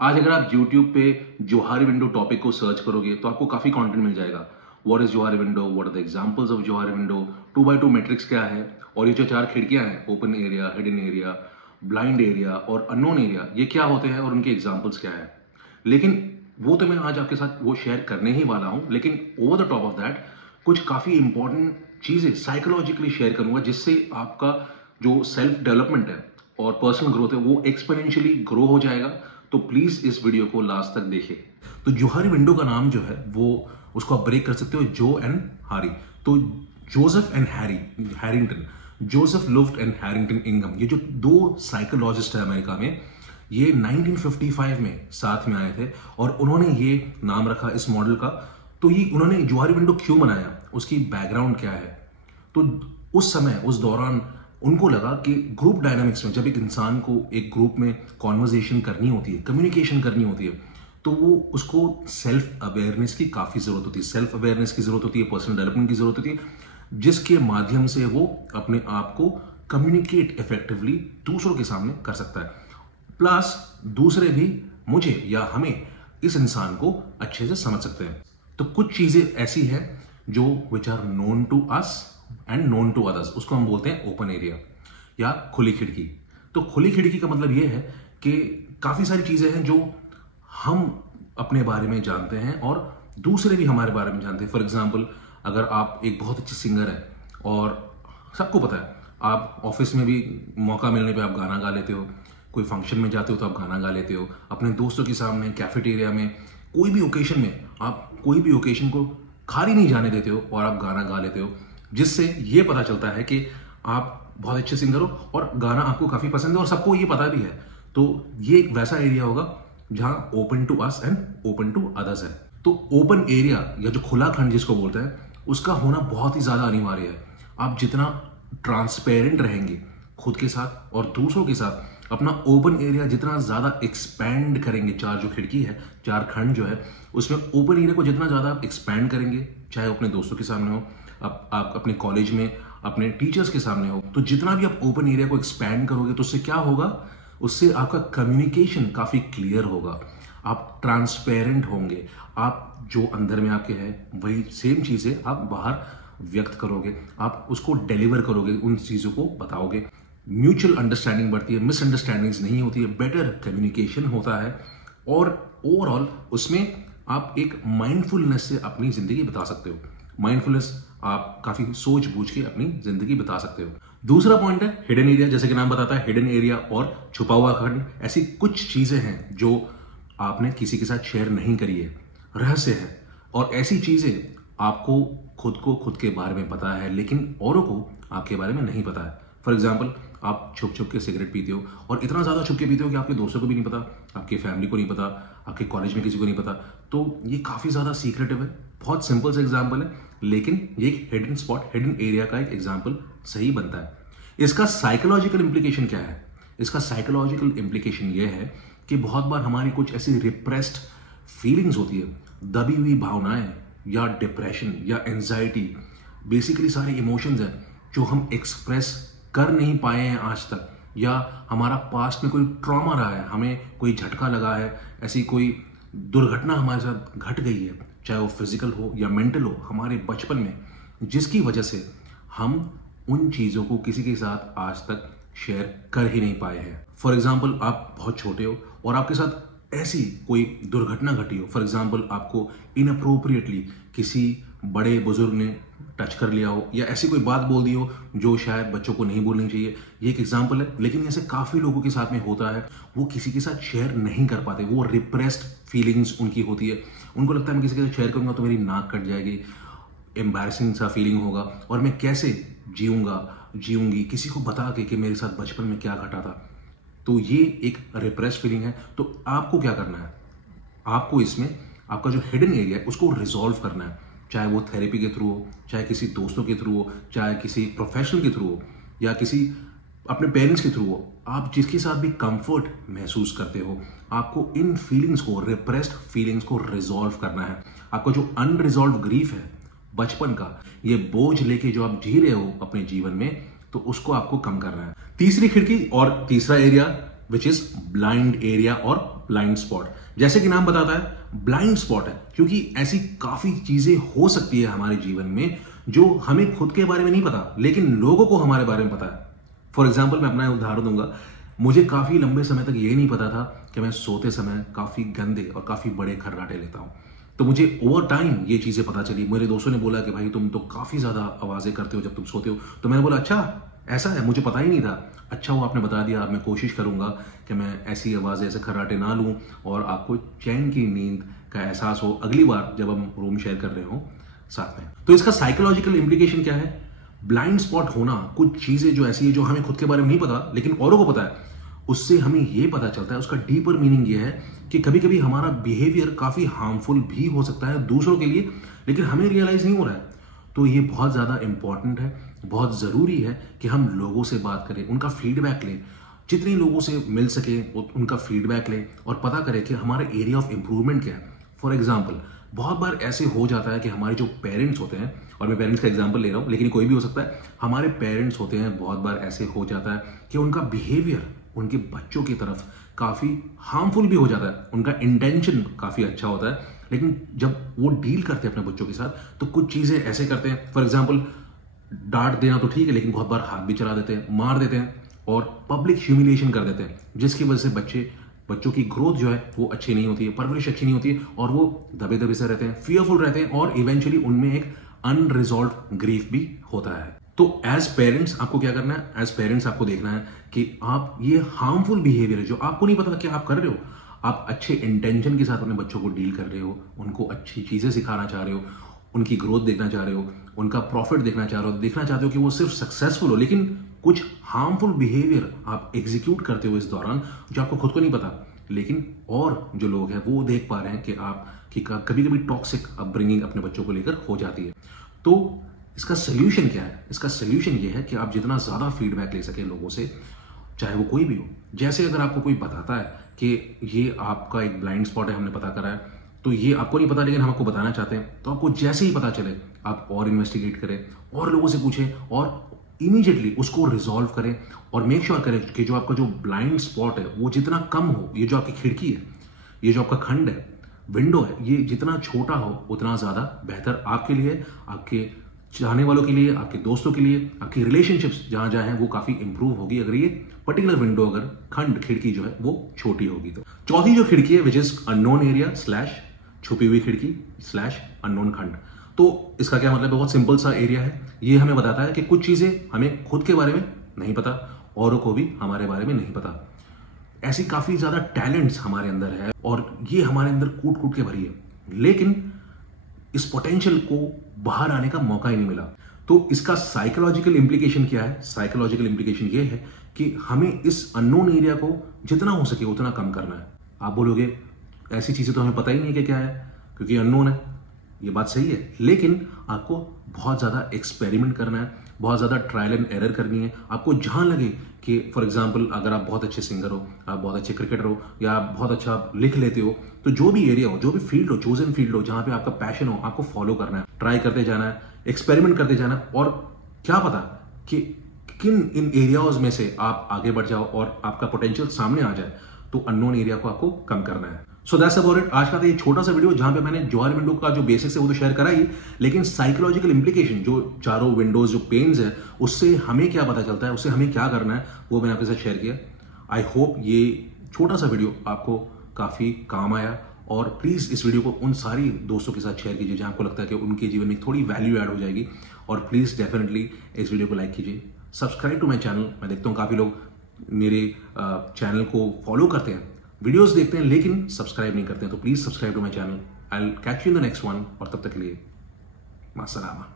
आज अगर आप YouTube पे जोहारी विंडो टॉपिक को सर्च करोगे तो आपको काफ़ी कंटेंट मिल जाएगा। What is Johari window, what are the examples of Johari window, 2x2 matrix क्या है, और ये जो 4 खिड़कियां हैं, open area, hidden area, blind area और अननोन एरिया, ये क्या होते हैं और उनके एग्जांपल्स क्या है। लेकिन वो तो मैं आज आपके साथ वो शेयर करने ही वाला हूँ, लेकिन over the top of that कुछ काफ़ी इंपॉर्टेंट चीज़ें साइकोलॉजिकली शेयर करूँगा, जिससे आपका जो सेल्फ डेवलपमेंट है और पर्सनल ग्रोथ है वो एक्सपोनेंशियली ग्रो हो जाएगा। तो प्लीज इस वीडियो को लास्ट तक देखिए। तो जोहारी विंडो का नाम जो है वो उसको आप ब्रेक कर सकते हो, जो एंड हारी। तो Joseph and Harrington, Joseph Luft and Harrington इंगम, ये जो दो साइकोलॉजिस्ट है अमेरिका में, ये 1955 में साथ में आए थे और उन्होंने ये नाम रखा इस मॉडल का। तो ये उन्होंने जोहारी विंडो क्यों बनाया, उसकी बैकग्राउंड क्या है। तो उस समय उस दौरान उनको लगा कि ग्रुप डायनामिक्स में जब एक इंसान को एक ग्रुप में कॉन्वर्जेशन करनी होती है, कम्युनिकेशन करनी होती है, तो वो उसको सेल्फ अवेयरनेस की काफ़ी ज़रूरत होती है, सेल्फ अवेयरनेस की ज़रूरत होती है, पर्सनल डेवलपमेंट की ज़रूरत होती है, जिसके माध्यम से वो अपने आप को कम्युनिकेट इफेक्टिवली दूसरों के सामने कर सकता है। प्लस दूसरे भी मुझे या हमें, इस इंसान को अच्छे से समझ सकते हैं। तो कुछ चीज़ें ऐसी हैं जो which are known to us and known to others, उसको हम बोलते हैं ओपन एरिया या खुली खिड़की। तो खुली खिड़की का मतलब यह है कि काफी सारी चीजें हैं जो हम अपने बारे में जानते हैं और दूसरे भी हमारे बारे में जानते हैं। फॉर एग्जाम्पल, अगर आप एक बहुत अच्छे सिंगर है और सबको पता है, आप ऑफिस में भी मौका मिलने पे आप गाना गा लेते हो, कोई फंक्शन में जाते हो तो आप गाना गा लेते हो, अपने दोस्तों के सामने, कैफेटेरिया में, कोई भी ओकेशन में आप कोई भी ओकेशन को खाली नहीं जाने देते हो और आप गाना गा लेते हो, जिससे ये पता चलता है कि आप बहुत अच्छे सिंगर हो और गाना आपको काफी पसंद है और सबको ये पता भी है। तो ये एक वैसा एरिया होगा जहां open to us and open to others है। तो ओपन एरिया या जो खुला खंड जिसको बोलते हैं, उसका होना बहुत ही ज्यादा अनिवार्य है। आप जितना ट्रांसपेरेंट रहेंगे खुद के साथ और दूसरों के साथ, अपना ओपन एरिया जितना ज्यादा एक्सपैंड करेंगे, चार जो खिड़की है, चार खंड जो है, उसमें ओपन एरिया को जितना ज्यादा आप एक्सपैंड करेंगे, चाहे अपने दोस्तों के सामने हो, आप अपने कॉलेज में अपने टीचर्स के सामने हो, तो जितना भी आप ओपन एरिया को एक्सपैंड करोगे तो उससे क्या होगा, उससे आपका कम्युनिकेशन काफी क्लियर होगा, आप ट्रांसपेरेंट होंगे, आप जो अंदर में आपके है वही सेम चीजें आप बाहर व्यक्त करोगे, आप उसको डिलीवर करोगे, उन चीजों को बताओगे, म्यूचुअल अंडरस्टैंडिंग बढ़ती है, मिसअंडरस्टैंडिंग्स नहीं होती है, बेटर कम्युनिकेशन होता है और ओवरऑल उसमें आप एक माइंडफुलनेस से अपनी जिंदगी बता सकते हो। माइंडफुलनेस, आप काफी सोच बूझ के अपनी जिंदगी बता सकते हो। दूसरा पॉइंट है हिडन एरिया। जैसे कि नाम बताता है, हिडन एरिया और छुपा हुआ खंड, ऐसी कुछ चीजें हैं जो आपने किसी के साथ शेयर नहीं करी है, रहस्य है, और ऐसी चीजें आपको खुद के बारे में पता है लेकिन औरों को आपके बारे में नहीं पता है। फॉर एग्जाम्पल, आप छुप छुप के सिगरेट पीते हो और इतना ज्यादा छुप के पीते हो कि आपके दोस्तों को भी नहीं पता, आपके फैमिली को नहीं पता, आपके कॉलेज में किसी को नहीं पता। तो ये काफी ज्यादा सीक्रेटिव है। बहुत सिंपल सा एग्जाम्पल है, लेकिन ये एक हिडन स्पॉट, हिडन एरिया का एक एग्जाम्पल सही बनता है। इसका साइकोलॉजिकल इंप्लीकेशन क्या है? इसका साइकोलॉजिकल इंप्लीकेशन ये है कि बहुत बार हमारी कुछ ऐसी रिप्रेस्ड फीलिंग्स होती है, दबी हुई भावनाएं या डिप्रेशन या एंजाइटी, बेसिकली सारे इमोशंस हैं जो हम एक्सप्रेस कर नहीं पाए हैं आज तक, या हमारा पास्ट में कोई ट्रॉमा रहा है, हमें कोई झटका लगा है, ऐसी कोई दुर्घटना हमारे साथ घट गई है, चाहे वो फिजिकल हो या मेंटल हो, हमारे बचपन में, जिसकी वजह से हम उन चीजों को किसी के साथ आज तक शेयर कर ही नहीं पाए हैं। फॉर एग्जाम्पल, आप बहुत छोटे हो और आपके साथ ऐसी कोई दुर्घटना घटी हो, फॉर एग्जाम्पल आपको इनअप्रोप्रिएटली किसी बड़े बुजुर्ग ने टच कर लिया हो या ऐसी कोई बात बोल दी हो जो शायद बच्चों को नहीं बोलनी चाहिए, ये एक एग्जाम्पल है। लेकिन ऐसे काफी लोगों के साथ में होता है, वो किसी के साथ शेयर नहीं कर पाते, वो रिप्रेस्ड फीलिंग्स उनकी होती है, उनको लगता है मैं किसी के साथ शेयर करूंगा तो मेरी नाक कट जाएगी, एम्बैरसिंग सा फीलिंग होगा, और मैं कैसे जीऊंगी किसी को बता के कि मेरे साथ बचपन में क्या घटा था। तो ये एक रिप्रेस्ड फीलिंग है। तो आपको क्या करना है, आपको इसमें आपका जो हिडन एरिया है उसको रिजॉल्व करना है, चाहे वो थेरेपी के थ्रू हो, चाहे किसी दोस्तों के थ्रू हो, चाहे किसी प्रोफेशनल के थ्रू हो, या किसी अपने पेरेंट्स के थ्रू हो। आप जिसके साथ भी कंफर्ट महसूस करते हो, आपको इन फीलिंग्स को, रिप्रेस्ड फीलिंग्स को रिजॉल्व करना है। आपका जो अनरिजॉल्व ग्रीफ है बचपन का, ये बोझ लेके जो आप जी रहे हो अपने जीवन में, तो उसको आपको कम करना है। तीसरी खिड़की और तीसरा area which is blind area और ब्लाइंड स्पॉट। जैसे कि नाम बताता है ब्लाइंड स्पॉट है, क्योंकि ऐसी काफी चीजें हो सकती है हमारे जीवन में जो हमें खुद के बारे में नहीं पता लेकिन लोगों को हमारे बारे में पता है। फॉर एग्जाम्पल मैं अपना उदाहरण दूंगा। मुझे काफी लंबे समय तक ये नहीं पता था कि मैं सोते समय काफी गंदे और काफी बड़े खर्राटे लेता हूं। तो मुझे ओवर टाइम ये चीजें पता चली। मेरे दोस्तों ने बोला कि भाई तुम तो काफी ज्यादा आवाजें करते हो जब तुम सोते हो। तो मैंने बोला अच्छा ऐसा है, मुझे पता ही नहीं था। अच्छा वो आपने बता दिया। अब मैं कोशिश करूंगा कि मैं ऐसी आवाजें, ऐसे खर्राटे ना लूं और आपको चैन की नींद का एहसास हो अगली बार जब हम रूम शेयर कर रहे हो साथ में। तो इसका साइकोलॉजिकल इंप्लीकेशन क्या है? ब्लाइंड स्पॉट होना, कुछ चीजें जो ऐसी है जो हमें खुद के बारे में नहीं पता लेकिन औरों को पता है, उससे हमें यह पता चलता है। उसका डीपर मीनिंग यह है कि कभी कभी हमारा बिहेवियर काफी हार्मफुल भी हो सकता है दूसरों के लिए, लेकिन हमें रियलाइज नहीं हो रहा है। तो ये बहुत ज्यादा इंपॉर्टेंट है, बहुत जरूरी है कि हम लोगों से बात करें, उनका फीडबैक लें, जितने लोगों से मिल सके उनका फीडबैक लें और पता करें कि हमारा एरिया ऑफ इंप्रूवमेंट क्या है। फॉर एग्जाम्पल बहुत बार ऐसे हो जाता है कि हमारे जो पेरेंट्स होते हैं, और मैं पेरेंट्स का एग्जाम्पल ले रहा हूं लेकिन कोई भी हो सकता है, हमारे पेरेंट्स होते हैं, बहुत बार ऐसे हो जाता है कि उनका बिहेवियर उनके बच्चों की तरफ काफी हार्मफुल भी हो जाता है। उनका इंटेंशन काफी अच्छा होता है लेकिन जब वो डील करते हैं अपने बच्चों के साथ तो कुछ चीजें ऐसे करते हैं। फॉर एग्जाम्पल डांट देना तो ठीक है लेकिन बहुत बार हाथ भी चला देते हैं, मार देते हैं और पब्लिक ह्यूमिलिएशन कर देते हैं, जिसकी वजह से बच्चों की ग्रोथ जो है वो अच्छी नहीं होती है, परवरिश अच्छी नहीं होती है और वो दबे दबे से रहते हैं, फियरफुल रहते हैं और इवेंचुअली उनमें एक अनरिजॉल्व ग्रीफ भी होता है। तो एज पेरेंट्स आपको क्या करना है? एज पेरेंट्स आपको देखना है कि आप ये हार्मफुल बिहेवियर जो आपको नहीं पता कि आप कर रहे हो, आप अच्छे इंटेंशन के साथ अपने बच्चों को डील कर रहे हो, उनको अच्छी चीजें सिखाना चाह रहे हो, उनकी ग्रोथ देखना चाह रहे हो, उनका प्रॉफिट देखना चाह रहे हो, देखना चाहते हो कि वो सिर्फ सक्सेसफुल हो, लेकिन कुछ हार्मफुल बिहेवियर आप एग्जीक्यूट करते हो इस दौरान जो आपको खुद को नहीं पता, लेकिन और जो लोग हैं वो देख पा रहे हैं कि आप कि कभी कभी टॉक्सिक अपब्रिंगिंग अपने बच्चों को लेकर हो जाती है। तो इसका सोल्यूशन क्या है? इसका सोल्यूशन ये है कि आप जितना ज्यादा फीडबैक ले सके लोगों से, चाहे वो कोई भी हो। जैसे अगर आपको कोई बताता है कि ये आपका एक ब्लाइंड स्पॉट है, हमने पता करा है, तो ये आपको नहीं पता लेकिन हम आपको बताना चाहते हैं, तो आपको जैसे ही पता चले आप और इन्वेस्टिगेट करें और लोगों से पूछें और इमीडिएटली उसको रिजॉल्व करें और मेक श्योर करें कि जो आपका जो ब्लाइंड स्पॉट है वो जितना कम हो। ये जो आपकी खिड़की है, ये जो आपका खंड है, विंडो है, ये जितना छोटा हो उतना ज्यादा बेहतर आपके लिए, आपके चाहने वालों के लिए, आपके दोस्तों के लिए, आपकी रिलेशनशिप्स जहां जहां हैं वो काफी इंप्रूव होगी अगर ये पर्टिकुलर विंडो, अगर खंड खिड़की जो है वो छोटी होगी। तो चौथी जो खिड़की है which is unknown area slash छुपी हुई खिड़की स्लैश अननोन खंड। तो इसका क्या मतलब है? बहुत सिंपल सा एरिया है। ये हमें बताता है कि कुछ चीजें हमें खुद के बारे में नहीं पता, औरों को भी हमारे बारे में नहीं पता। ऐसी काफी ज्यादा टैलेंट्स हमारे अंदर है और ये हमारे अंदर कूट कूट के भरी है, लेकिन इस पोटेंशियल को बाहर आने का मौका ही नहीं मिला। तो इसका साइकोलॉजिकल इंप्लीकेशन क्या है? साइकोलॉजिकल इंप्लीकेशन ये है कि हमें इस अननोन एरिया को जितना हो सके उतना कम करना है। आप बोलोगे ऐसी चीजें तो हमें पता ही नहीं कि क्या है क्योंकि अननोन है। ये बात सही है, लेकिन आपको बहुत ज्यादा एक्सपेरिमेंट करना है, बहुत ज्यादा ट्रायल एंड एरर करनी है। आपको जहां लगे कि फॉर एग्जांपल अगर आप बहुत अच्छे सिंगर हो, आप बहुत अच्छे क्रिकेटर हो या आप बहुत अच्छा लिख लेते हो, तो जो भी एरिया हो, जो भी फील्ड हो, चोजन फील्ड हो, जहां पे आपका पैशन हो, आपको फॉलो करना है, ट्राई करते जाना है, एक्सपेरिमेंट करते जाना है और क्या पता कि किन इन एरियाज में से आप आगे बढ़ जाओ और आपका पोटेंशियल सामने आ जाए। तो अननोन एरिया को आपको कम करना है। So that's about it. आज का तो ये छोटा सा वीडियो जहां पे मैंने जोहारी विंडो का जो बेसिक्स है वो तो शेयर करा ही, लेकिन साइकोलॉजिकल इंप्लीकेशन जो चारों विंडोज जो पेन्स है उससे हमें क्या पता चलता है, उससे हमें क्या करना है, वो मैंने आपके साथ शेयर किया। आई होप ये छोटा सा वीडियो आपको काफी काम आया और प्लीज इस वीडियो को उन सारी दोस्तों के साथ शेयर कीजिए जहां आपको लगता है कि उनके जीवन में थोड़ी वैल्यू ऐड हो जाएगी। और प्लीज डेफिनेटली इस वीडियो को लाइक कीजिए, सब्सक्राइब टू माई चैनल। मैं देखता हूँ काफी लोग मेरे चैनल को फॉलो करते हैं, वीडियोस देखते हैं लेकिन सब्सक्राइब नहीं करते हैं, तो please subscribe to my channel. I will catch you in the next one और तब तक के लिए मासलामा।